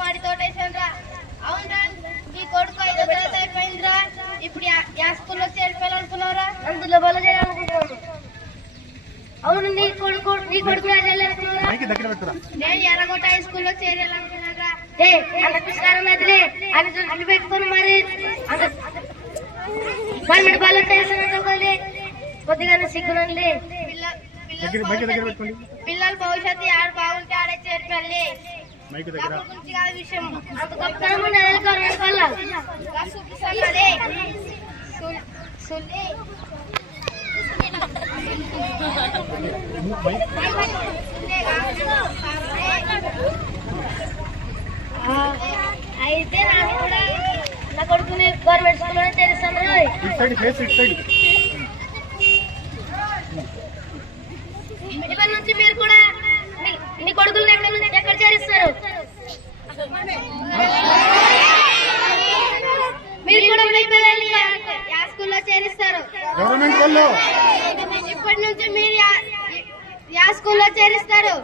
మాడి తోటేసారా? అవునరా, ఈ కొడుకు 5వ తరగతి అయిపోయిందిరా. ఇప్పుడు స్కూల్లో చేరిపోయాలనుకున్నారా? అందులో బల చేయాలనుకుంటున్నాను. అవును, నీ కొడుకు చేయాలనుకున్నారా? నేను ఎర్రగొట్ట హై స్కూల్లో చేరాలనుకున్నారా? అని పెట్టుకుని మరి కొద్దిగానే సిగ్గునండి. పిల్లల భవిష్యత్తు ఆడ బాగుంటే ఆడే చేరిపోయి గురించి కాదు విషయం. అంత గొప్పతనం అయితే నాకు కూడా నా కొడుకుని గవర్నమెంట్ స్కూల్లోనే చేస్తాను. ఇప్పటి నుంచి మీరు కూడా మీ కొడుకులను ఎక్కడ చేరిస్తారు? మీరు కూడా మీ పిల్లల్ని ఆ స్కూల్లో చేరిస్తారు. ఇప్పటి నుంచి మీరు ఆ స్కూల్లో చేరిస్తారు.